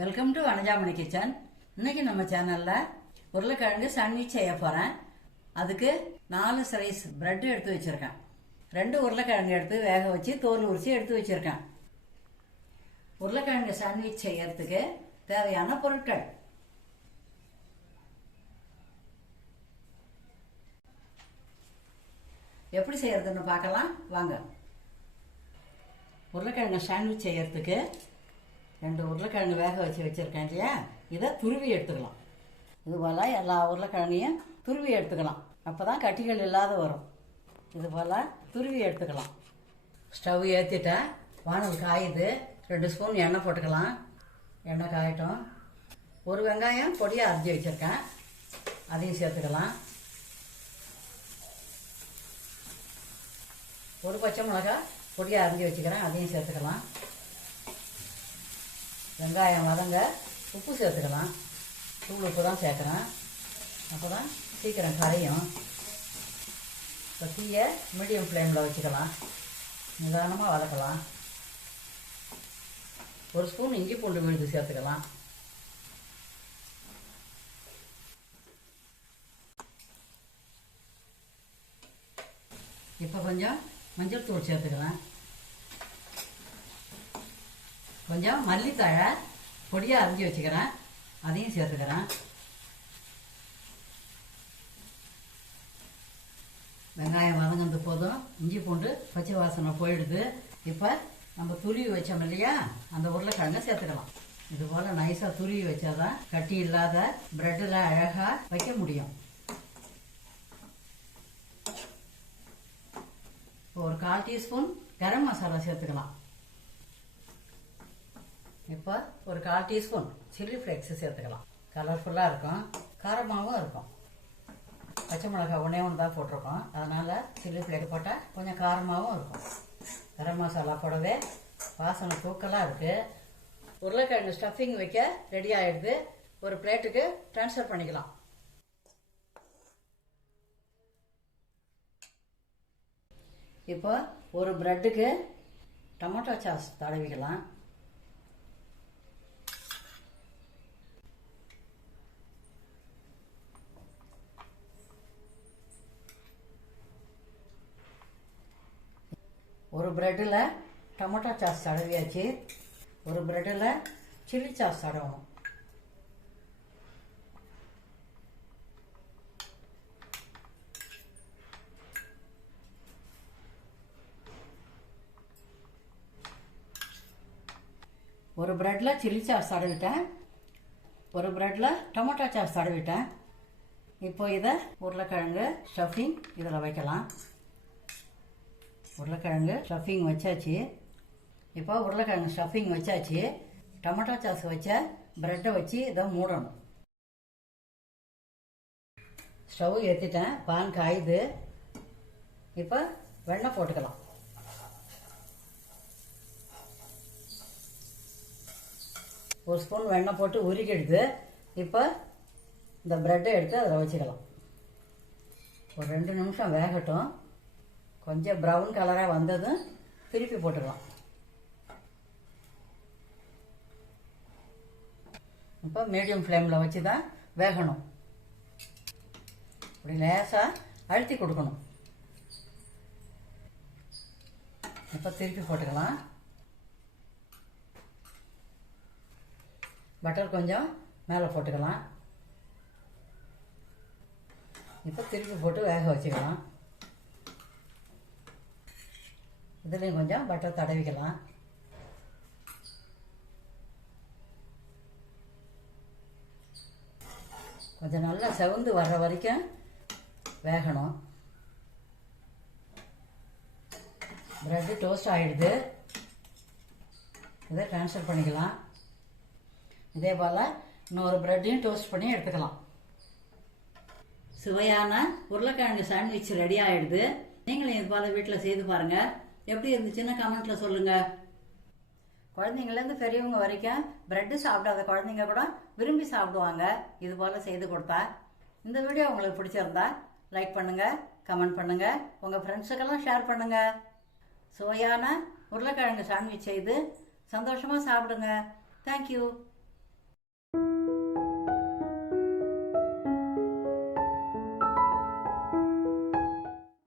Welcome to Vanajamani kitchen. இன்னைக்கு நம்ம சேனல்ல உருளைக்கிழங்கு சாண்ட்விச் செய்ய போறேன். அதுக்கு 4 ஸ்லைஸ் பிரெட் எடுத்து வச்சிருக்கேன். 2 உருளைக்கிழங்கு எடுத்து வேக வச்சு தோல் உரிச்சு எடுத்து வச்சிருக்கேன். உருளைக்கிழங்கு சாண்ட்விச் செய்யறதுக்கு தேவையான பொருட்கள்: எப்படி செய்யறதுன்னு பார்க்கலாம் வாங்க. உருளைக்கிழங்கு சாண்ட்விச் செய்யறதுக்கு 2 உருளைக்கிழங்கு வேக வச்சு வச்சிருக்கேன் இல்லையா, இதை துருவி எடுத்துக்கலாம். இது போல் எல்லா உருளைக்கிழங்கையும் துருவி எடுத்துக்கலாம். அப்போ தான் கட்டிகள் இல்லாத வரும். இது போல் துருவி எடுத்துக்கலாம். ஸ்டவ் ஏற்றிட்டா வானல் காயுது. 2 ஸ்பூன் எண்ணெய் போட்டுக்கலாம். எண்ணெய் காயட்டும். ஒரு வெங்காயம் பொடியாக அரைஞ்சி வச்சுருக்கேன், அதையும் சேர்த்துக்கலாம். ஒரு பச்சை மிளகாய் பொடியாக அரைஞ்சி வச்சுக்கிறேன், அதையும் சேர்த்துக்கலாம். வெங்காயம் வதங்க உப்பு சேர்த்துக்கலாம். தூள் உப்பு தான் சேர்க்குறேன், அப்போ தான் சீக்கிரம் கரையும். இப்போ தீயை மீடியம் ஃப்ளேமில் வச்சுக்கலாம். நிதானமாக வதக்கலாம். ஒரு ஸ்பூன் இஞ்சி பூண்டு விழுது சேர்த்துக்கலாம். இப்போ கொஞ்சம் மஞ்சள் தூள் சேர்த்துக்கலாம். கொஞ்சம் மல்லித்தழை பொடியாக அரைஞ்சி வச்சுக்கிறேன், அதையும் சேர்த்துக்கிறேன். வெங்காயம் வதங்கிறது போதும். இஞ்சி பூண்டு பச்சை வாசனை போயிடுது. இப்போ நம்ம துருவி வச்சோம் இல்லையா, அந்த உருளைக்கிழங்கை சேர்த்துக்கலாம். இது போல் நைஸாக துருவி வச்சாதான் கட்டி இல்லாத பிரெட்டில் அழகாக வைக்க முடியும். ஒரு 1/4 டீஸ்பூன் கரம் மசாலா சேர்த்துக்கலாம். இப்போ ஒரு 1/4 டீஸ்பூன் சில்லி ஃப்ளேக்ஸ் சேர்த்துக்கலாம். கலர்ஃபுல்லாக இருக்கும், காரமாகவும் இருக்கும். பச்சை மிளகாய் ஒன்றே தான் போட்டிருக்கோம், அதனால் சில்லி ஃப்ளேக்ஸ் போட்டால் கொஞ்சம் காரமாகவும் இருக்கும். கரம் மசாலா போடவே வாசனை தூக்கலாக இருக்குது. உருளைக்கிழங்கு ஸ்டஃபிங் வைக்க ரெடி ஆகிடுது. ஒரு பிளேட்டுக்கு ட்ரான்ஸ்ஃபர் பண்ணிக்கலாம். இப்போ ஒரு பிரெட்டுக்கு டொமேட்டோ சாஸ் தடவிக்கலாம். ஒரு பிரெட்டில் டொமேட்டோ சாஸ் தடவியாச்சு. ஒரு பிரெட்டில் சில்லி சாஸ் தடவணும். ஒரு பிரெட்டில் சில்லி சாஸ் தடவிட்டேன், ஒரு பிரெட்டில் டொமேட்டோ சாஸ் தடவிட்டேன். இப்போ இதை உருளைக்கிழங்கு ஸ்டஃபிங் இதில் வைக்கலாம். உருளைக்கிழங்கு ஸ்டஃபிங் வச்சாச்சு. இப்போ உருளைக்கிழங்கு ஸ்டஃபிங் வச்சாச்சு. டொமேட்டோ சாஸ் வச்ச பிரெட்டை வச்சு இதை மூடணும். ஸ்டவ் ஏற்றிட்டேன், பான் காயுது. இப்போ வெண்ணெய் போட்டுக்கலாம். ஒரு ஸ்பூன் வெண்ணெய் போட்டு உருக்கிடுது. இப்போ இந்த பிரெட்டை எடுத்து அதில் வச்சுக்கலாம். ஒரு 2 நிமிஷம் வேகட்டும். கொஞ்சம் ப்ரௌன் கலராக வந்ததும் திருப்பி போட்டுக்கலாம். இப்போ மீடியம் ஃப்ளேமில் வச்சு தான் வேகணும். இப்படி லேசாக அழுத்தி கொடுக்கணும். இப்போ திருப்பி போட்டுக்கலாம். பட்டர் கொஞ்சம் மேலே போட்டுக்கலாம். இப்போ திருப்பி போட்டு வேக வச்சுக்கலாம். இதுலேயும் கொஞ்சம் பட்டர் தடவிக்கலாம். கொஞ்சம் நல்லா செவந்து வர்ற வரைக்கும் வேகணும். பிரெட்டு டோஸ்ட் ஆகிடுது. இதை ட்ரான்ஸ்ஃபர் பண்ணிக்கலாம். இதே போல் இன்னொரு பிரெட்டையும் டோஸ்ட் பண்ணி எடுத்துக்கலாம். சுவையான உருளைக்கிழங்கு சாண்ட்விச் ரெடி ஆகிடுது. நீங்களும் இது போல் வீட்டில் செய்து பாருங்கள். எப்படி இருந்துச்சுன்னு கமெண்ட்டில் சொல்லுங்கள். குழந்தைங்கள்லேருந்து பெரியவங்க வரைக்கும் பிரெட்டு சாப்பிடாத குழந்தைங்க கூட விரும்பி சாப்பிடுவாங்க இது போல் செய்து கொடுத்தா. இந்த வீடியோ உங்களுக்கு பிடிச்சிருந்தா லைக் பண்ணுங்கள், கமெண்ட் பண்ணுங்கள், உங்கள் ஃப்ரெண்ட்ஸுக்கெல்லாம் ஷேர் பண்ணுங்கள். சுவையான உருளைக்கிழங்கு சாண்ட்விச் செய்து சந்தோஷமாக சாப்பிடுங்க. தேங்க்யூ.